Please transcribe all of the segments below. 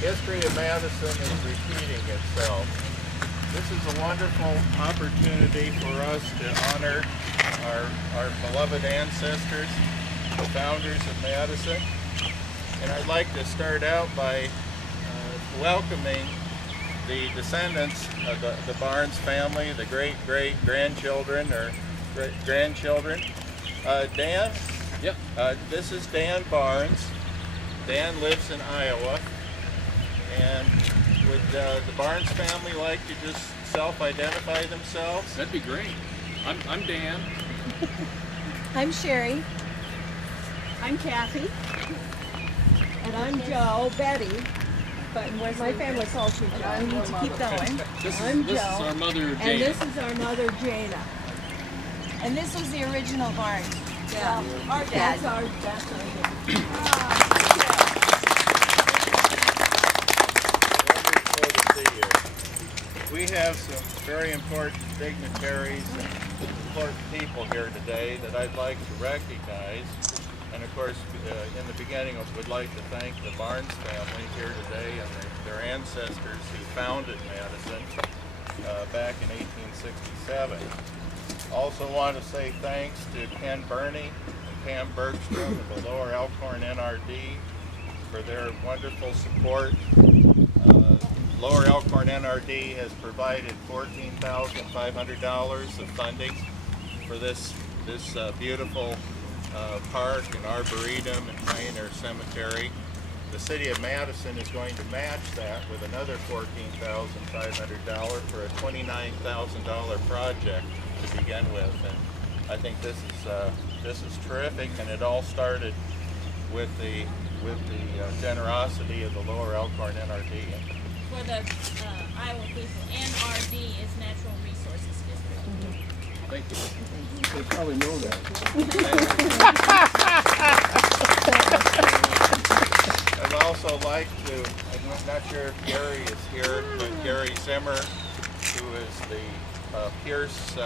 history of Madison is repeating itself. This is a wonderful opportunity for us to honor our beloved ancestors, the founders of Madison. And I'd like to start out by welcoming the descendants of the Barnes family, the great-great-grandchildren or great-grandchildren. Dan? Yep. This is Dan Barnes. Dan lives in Iowa. And would the Barnes family like to just self-identify themselves? That'd be great. I'm Dan. I'm Sherry. I'm Kathy. And I'm Joe, Betty. But my family calls me Joe. I need to keep going. This I'm is Joe. our mother, Jane. And this is our mother, Jana. And this was the original barn. Yeah. Our dad. That's our dad. Wonderful to see you. We have some very important dignitaries and important people here today that I'd like to recognize. And of course, in the beginning, I would like to thank the Barnes family here today and their ancestors who founded Madison back in 1867. Also want to say thanks to Ken Burney and Pam Bergstrom of the Lower Elkhorn NRD for their wonderful support. Lower Elkhorn NRD has provided $14,500 of funding for this beautiful park and arboretum and Pioneer Cemetery. The city of Madison is going to match that with another $14,500 for a $29,000 project to begin with. And I think this is terrific, and it all started with the generosity of the Lower Elkhorn NRD. For the Iowa people, NRD is Natural Resources District. Thank you. They probably know that. I'd also like to, I'm not sure if Gary is here, but Gary Zimmer, who is the Pierce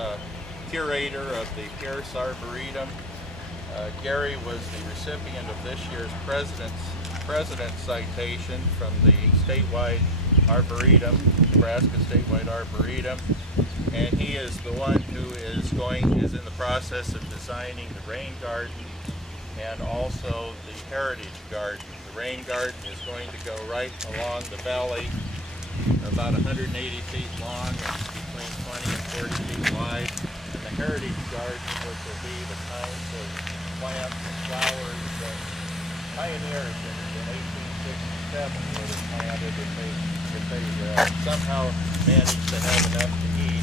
curator of the Pierce Arboretum. Gary was the recipient of this year's President's citation from the statewide Arboretum, Nebraska Statewide Arboretum, and he is the one who is in the process of designing the rain garden and also the heritage garden. The rain garden is going to go right along the valley, about 180 feet long and between 20 and 40 feet wide. And the heritage garden, which will be the kinds of plants and flowers that pioneers in 1867 would have planted if they somehow managed to have enough to eat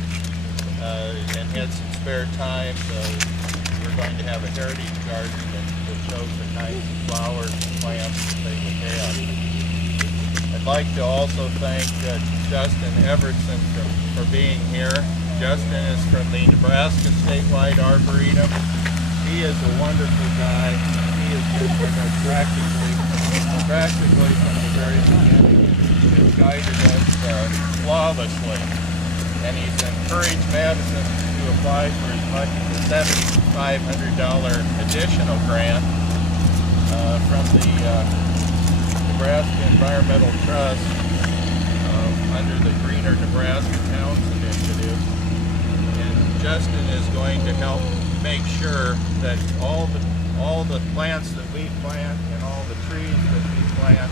and had some spare time. So we're going to have a heritage garden that shows the kinds of flowers and plants that they would have. I'd like to also thank Justin Evertson for being here. Justin is from the Nebraska Statewide Arboretum. He is a wonderful guy. He has been with us practically from the very beginning. He has guided us flawlessly. And he's encouraged Madison to apply for as much as a $7,500 additional grant from the Nebraska Environmental Trust under the Greener Nebraska Towns Initiative. And Justin is going to help make sure that all the plants that we plant and all the trees that we plant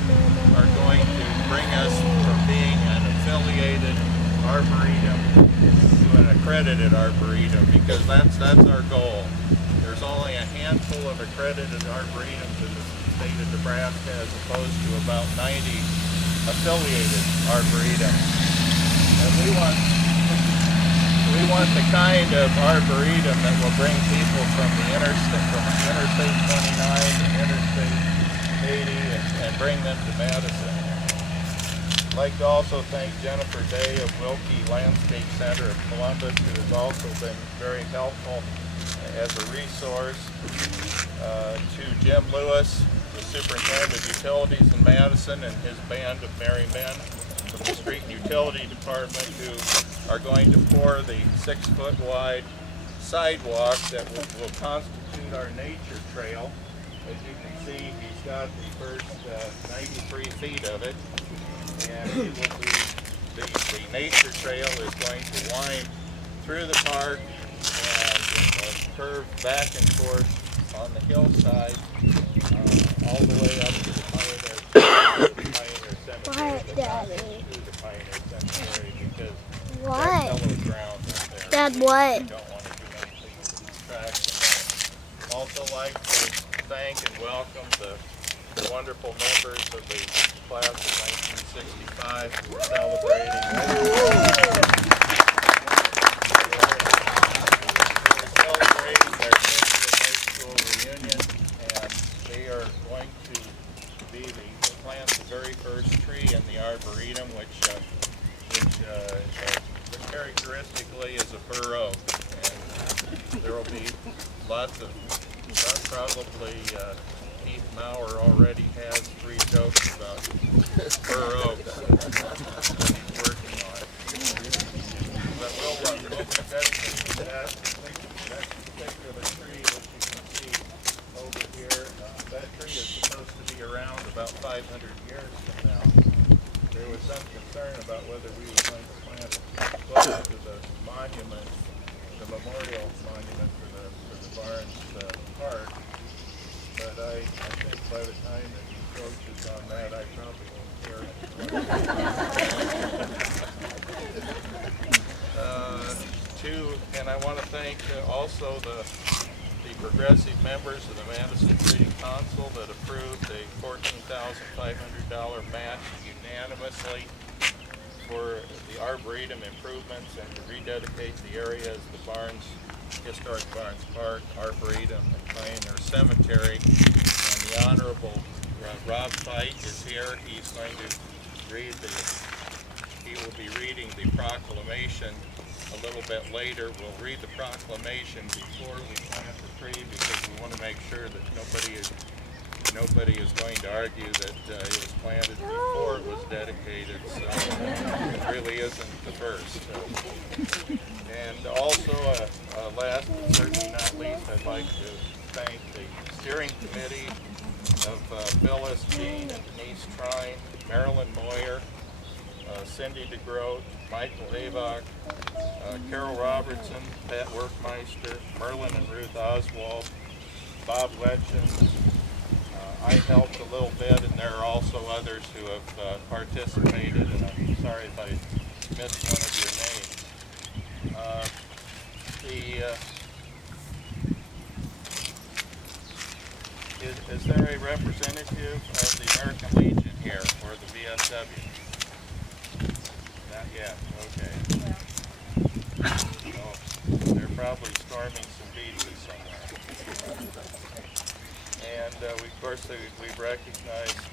are going to bring us from being an affiliated arboretum to an accredited arboretum, because that's our goal. There's only a handful of accredited arboretums in the state of Nebraska as opposed to about 90 affiliated arboretums. And we want the kind of arboretum that will bring people from Interstate 29 and Interstate 80 and bring them to Madison. I'd like to also thank Jennifer Day of Wilkie Landscape Center of Columbus, who has also been very helpful as a resource. To Jim Lewis, the Superintendent of Utilities in Madison, and his band of merry men from the Street and Utility Department, who are going to pour the 6-foot wide sidewalk that will constitute our nature trail As you can see, he's got the first 93 feet of it, and it will be, the nature trail is going to wind through the park and curve back and forth on the hillside all the way up to the Pioneer Cemetery. But not to the Pioneer Cemetery because that's hallowed ground up there. Dad, what? We don't want to do anything to distract them. Also like to thank and welcome the wonderful members of the class of 1965 who are celebrating. They're celebrating their 50th high school reunion, and they are going to plant the very first tree in the Arboretum, which characteristically is a bur oak. And there will be lots of, probably Keith Maurer already has 3 jokes about bur oaks working on it. But we'll be dedicating that particular tree, which you can see over here. That tree is supposed to be around about 500 years from now. There was some concern about whether we were going to plant it close to the monument, the memorial monument for the Barnes Park. But I think by the time that he approaches on that, I probably won't care anymore. And I want to thank also the progressive members of the Madison City Council that approved a $14,500 match unanimously for the Arboretum improvements and to rededicate the area as the Historic Barnes Park, Arboretum, and Pioneer Cemetery. And the Honorable Rob Fite is here. He's going to he will be reading the proclamation a little bit later. We'll read the proclamation before we plant the tree because we want to make sure that nobody is going to argue that it was planted before it was dedicated, so it really isn't the first. And also, last but certainly not least, I'd like to thank the steering committee of Phyllis Jean and Denise Trine, Marilyn Moyer, Cindy DeGroat, Michael Avok, Carol Robertson, Pat Workmeister, Merlin and Ruth Oswald, Bob Letchins. I helped a little bit, and there are also others who have participated, and I'm sorry if I missed one of your names. Is there a representative of the American Legion here, or the VFW? Not yet, okay. So they're probably storming some beaches somewhere. And of course, we've recognized